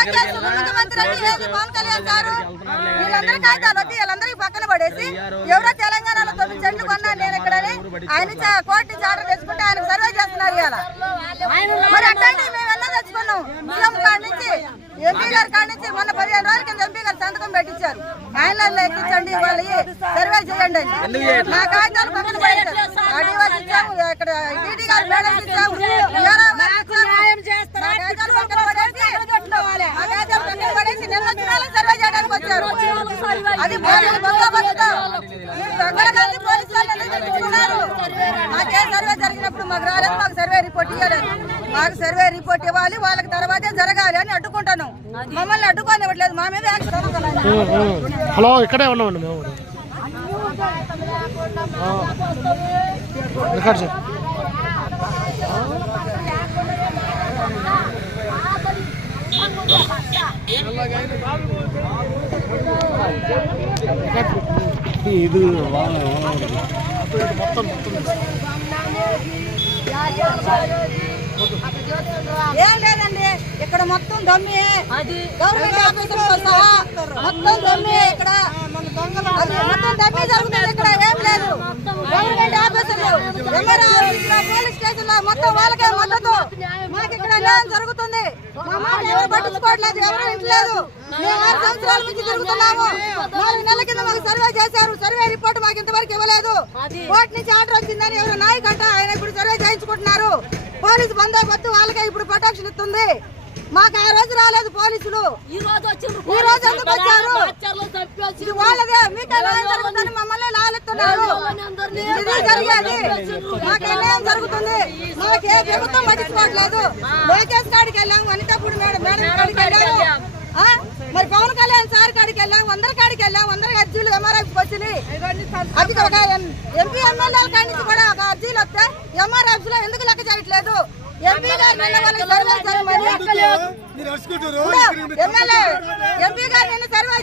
లోకేష్ ముఖ్యమంత్రి ఏది? పవన్ కళ్యాణ్ సారు వీళ్ళందరూ కాగితాలు వద్దు వీళ్ళందరికీ పక్కన పడేసి ఎవరో తెలంగాణలో తొమ్మిది సెంట్లు కొన్నాను నేను ఇక్కడని. ఆయన కోర్టు ఆర్డర్ తెచ్చుకుంటే ఆయన సర్వే చేస్తున్నారు మరి అట్లాంటి మేము ఎలా తెచ్చుకున్నాం? సీఎం కాడి నుంచి ఎంపీ గారి కాడి నుంచి మొన్న పదిహేను రోజుల కింద ఎంపీ గారు సంతకం పెట్టించారు. ఆయన ఎక్కించండి వాళ్ళు సర్వే చేయండి నా కాగితాలు పక్కన పడేశారు. అడి వాళ్ళు ఇచ్చాము ఇక్కడ టీటీ గారు మేడం ఇచ్చాము ఎవరో వాళ్ళకి ఇచ్చాము. నా కాగితాలు పక్కన పడేసి నా కాగితాలు పక్కన పడేసి నిన్న వచ్చిన వాళ్ళని సర్వే చేయడానికి వచ్చారు అది పోలీసు బందోబస్తు మీరు దొంగల కలిసి పోలీసు వాళ్ళని తెచ్చుకున్నారు మాకే సర్వే జరిగినప్పుడు మాకు రాలేదు మాకు సర్వే రిపోర్ట్ ఇవ్వలేదు మాకు సర్వే రిపోర్ట్ ఇవ్వాలి వాళ్ళకి తర్వాతే జరగాలి అని అడ్డుకుంటాను. మమ్మల్ని అడ్డుకొని ఇవ్వట్లేదు మా మీద హలో ఇక్కడే ఉన్నామండి మేము. కూడా. ఇది మొత్తం ఏం లేదండి ఇక్కడ మొత్తం దమ్మి. గవర్నమెంట్ ఆఫీసులతో సహా మొత్తం దమ్మి ఇక్కడ. అది మొత్తం దమ్మి జరుగుతుంది ఇక్కడ ఏం లేదు. గవర్నమెంట్ ఆఫీసులు ఎంఆర్ఓ ఆఫీసులో పోలీస్ స్టేషన్లో మొత్తం వాళ్ళకే మద్దతు. మాకు ఇక్కడ జరుగుతుంది. మా మాట ఎవరు పట్టించుకోవట్లేదు ఎవరు సంవత్సరాల నుంచి తిరుగుతున్నాము. నాలుగు నెలల కింద మాకు సర్వే చేశారు. సర్వే రిపోర్ట్ మాకు ఇంతవరకు ఇవ్వలేదు. కోర్టు నుంచి ఆర్డర్ వచ్చిందని ఎవరు నాయకంట ఆయన ఇప్పుడు సర్వే చేయించుకుంటున్నారు. పోలీసు బందోబస్తు వాళ్ళకే ఇప్పుడు ప్రొటెక్షన్ ఇస్తుంది. మాకు ఆ రోజు రాలేదు పోలీసులు. ఈ రోజు ఈ రోజు ఎందుకు వచ్చారు? ఇది వాళ్ళదే. మీకు మమ్మల్ని లాలెత్తున్నారు. ఇది జరిగేది. మాకు అన్యాయం జరుగుతుంది? మాకు ఏ ప్రభుత్వం పట్టించుకోవట్లేదు. లోకేష్ కాడికి వెళ్ళాము. వనితాపూడి మేడం మేడం కాడికి వెళ్ళాము ఆ? మరి పవన్ కళ్యాణ్ సార్ కాడికి వెళ్ళాము అందరి కాడికి వెళ్ళాము అందరికి అర్జీలు అది ఒక ఎంపీ ఎమ్మెల్యేల కాడి నుంచి కూడా ఒక అర్జీలు వస్తే ఎంఆర్ఎఫ్లో ఎందుకు లెక్క చేయట్లేదు? ఎంపీ గారు నిన్న వాళ్ళకి సర్వే చేయమని ఎమ్మెల్యే ఎంపీ గారు నిన్న సర్వే